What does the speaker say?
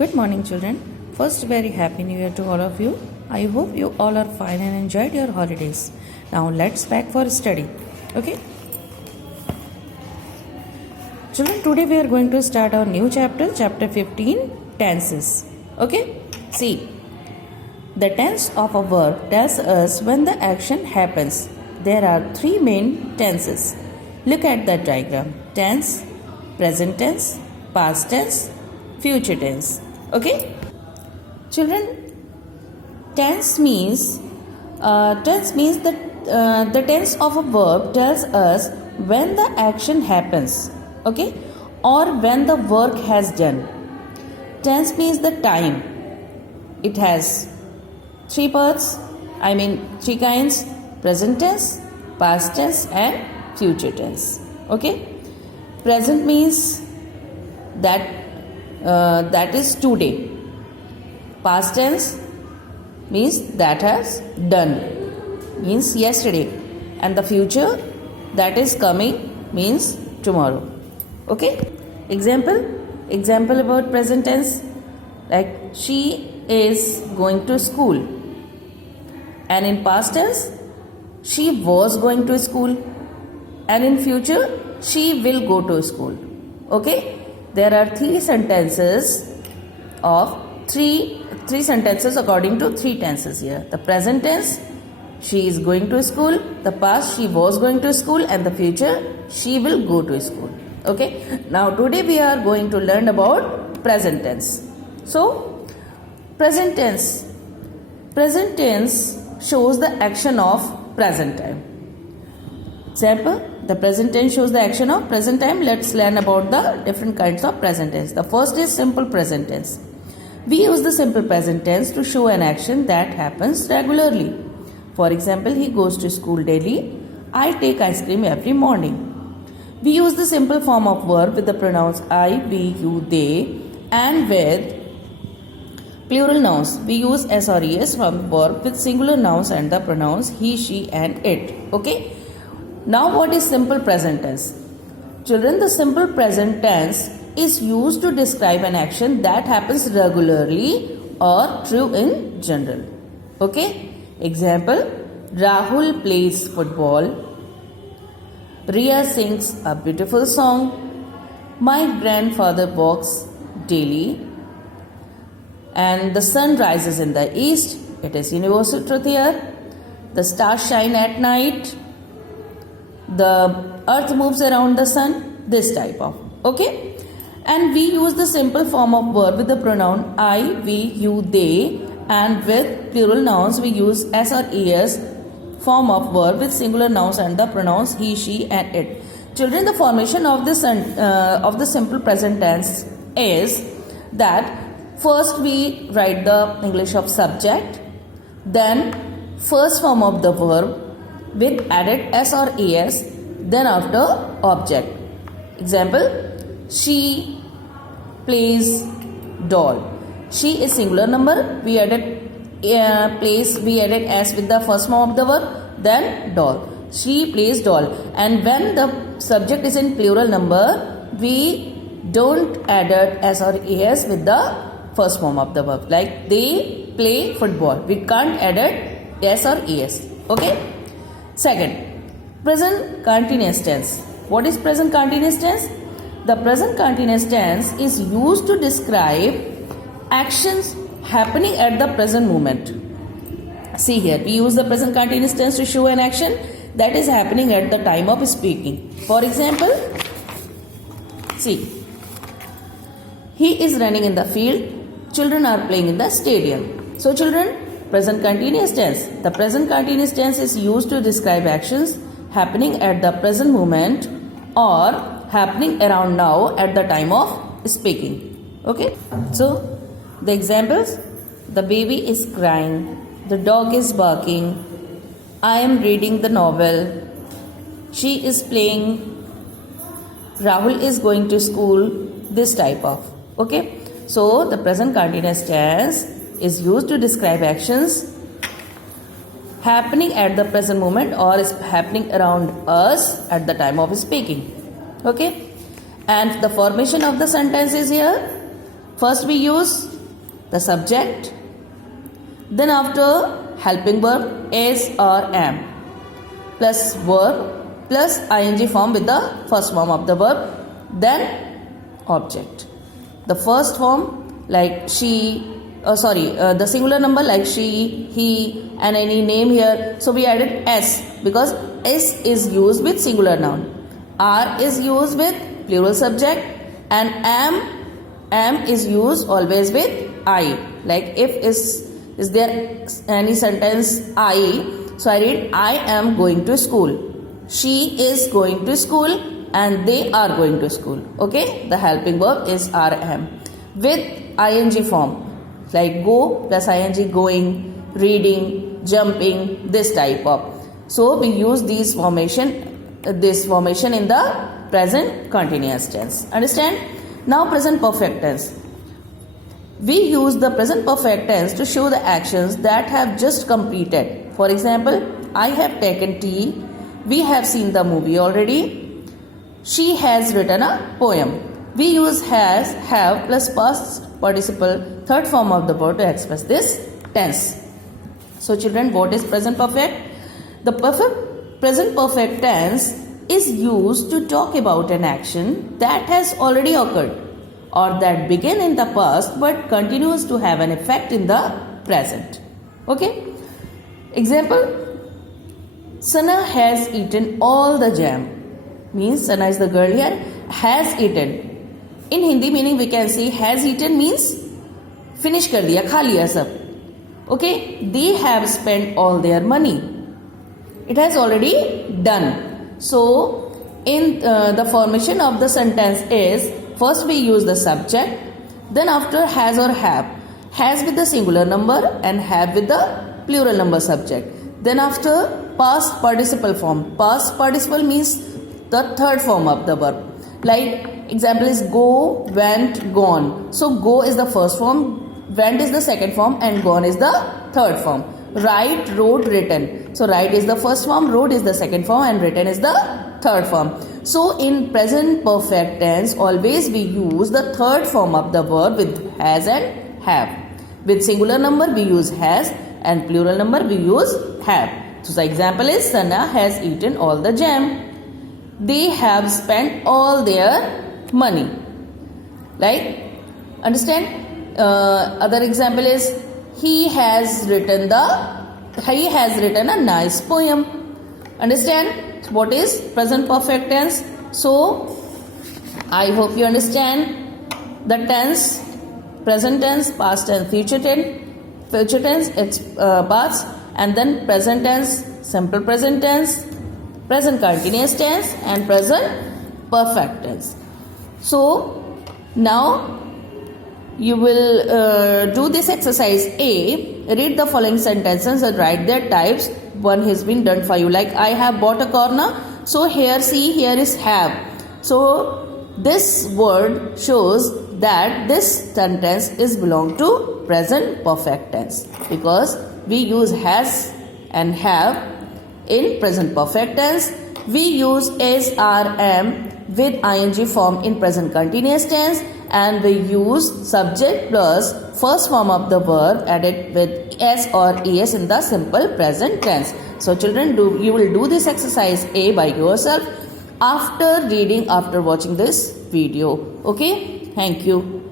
Good morning, children. First, very happy new year to all of you. I hope you all are fine and enjoyed your holidays. Now, let's back for study. Okay? Children, today we are going to start our new chapter, chapter 15, tenses. Okay? See, the tense of a verb tells us when the action happens. There are three main tenses. Look at that diagram. Tense, present tense, past tense, future tense. Okay? Children, tense means that the tense of a verb tells us when the action happens. Okay? Or when the work has done. Tense means the time. It has three parts. Three kinds: present tense, past tense, and future tense. Okay? Present means that is today. Past tense means that has done, means yesterday, and the future, that is coming, means tomorrow. Okay? Example about present tense, like she is going to school, and in past tense she was going to school, and in future she will go to school. Okay? There are three sentences according to three tenses here. The present tense, she is going to school. The past, she was going to school. And the future, she will go to school. Okay. Now today we are going to learn about present tense. So, present tense shows the action of present time. Example, the present tense shows the action of present time. Let's learn about the different kinds of present tense. The first is simple present tense. We use the simple present tense to show an action that happens regularly. For example, he goes to school daily. I take ice cream every morning. We use the simple form of verb with the pronouns I, we, you, they, and with plural nouns. We use s or es from verb with singular nouns and the pronouns he, she, and it. Okay? Now, what is simple present tense? Children, the simple present tense is used to describe an action that happens regularly or true in general. Okay? Example, Rahul plays football. Riya sings a beautiful song. My grandfather walks daily. And the sun rises in the east. It is universal truth here. The stars shine at night. The earth moves around the sun. This type of. Okay? And we use the simple form of verb with the pronoun I, we, you, they, and with plural nouns we use s or es form of verb with singular nouns and the pronouns he, she, and it. Children, the formation of the simple present tense is that first we write the English of subject, then first form of the verb with added s or es, then after object. Example, she plays doll. She is singular number. We added s with the first form of the verb, then doll. She plays doll. And when the subject is in plural number, we don't add s or es with the first form of the verb. Like they play football. We can't add s or es. Okay? Second, present continuous tense. What is present continuous tense? The present continuous tense is used to describe actions happening at the present moment. See here, we use the present continuous tense to show an action that is happening at the time of speaking. For example, see, he is running in the field, children are playing in the stadium. So children, present continuous tense. The present continuous tense is used to describe actions happening at the present moment or happening around now at the time of speaking. Okay? So, the examples, the baby is crying, the dog is barking, I am reading the novel, she is playing, Rahul is going to school, this type of. Okay? So, the present continuous tense is used to describe actions happening at the present moment or is happening around us at the time of speaking. Okay? And the formation of the sentence is here. First we use the subject, then after helping verb is or am, plus verb plus ing form with the first form of the verb, then object. The first form like she, the singular number like she, he, and any name here. So we added s because s is used with singular noun. R is used with plural subject, and am is used always with I. Like if is there any sentence I, so I read I am going to school. She is going to school and they are going to school. Okay, the helping verb is am with ing form like go plus ing, going, reading, jumping, this type of. So we use this formation in the present continuous tense. Understand? Now present perfect tense. We use the present perfect tense to show the actions that have just completed. For example, I have taken tea. We have seen the movie already. She has written a poem. We use has, have plus past participle, third form of the verb to express this tense. So children, what is present perfect? The present perfect tense is used to talk about an action that has already occurred or that began in the past but continues to have an effect in the present. Okay? Example, Sana has eaten all the jam. Means Sana is the girl here, has eaten. In Hindi meaning we can say has eaten means finish kar diya, kha liya sab. Okay, they have spent all their money. It has already done. So in the formation of the sentence is, first we use the subject, then after has or have. Has with the singular number and have with the plural number subject. Then after past participle form. Past participle means the third form of the verb. Like example is go, went, gone. So go is the first form, went is the second form, and gone is the third form. Write, wrote, written. So write is the first form, wrote is the second form, and written is the third form. So in present perfect tense, always we use the third form of the verb with has and have. With singular number we use has, and plural number we use have. So the example is Sana has eaten all the jam. They have spent all their money. Like, understand? Other example is he has written a nice poem. Understand what is present perfect tense? So I hope you understand the tense, present tense, past tense, future tense, its parts, and then present tense, simple present tense, present continuous tense, and present perfect tense. So now you will do this exercise A. Read the following sentences and write their types. One has been done for you. Like I have bought a corner. So here, see, here is have. So this word shows that this sentence is belong to present perfect tense because we use has and have in present perfect tense. We use is, are, am with ing form in present continuous tense, and we use subject plus first form of the verb added with s or es in the simple present tense. So children, you will do this exercise A by yourself after watching this video. Okay, thank you.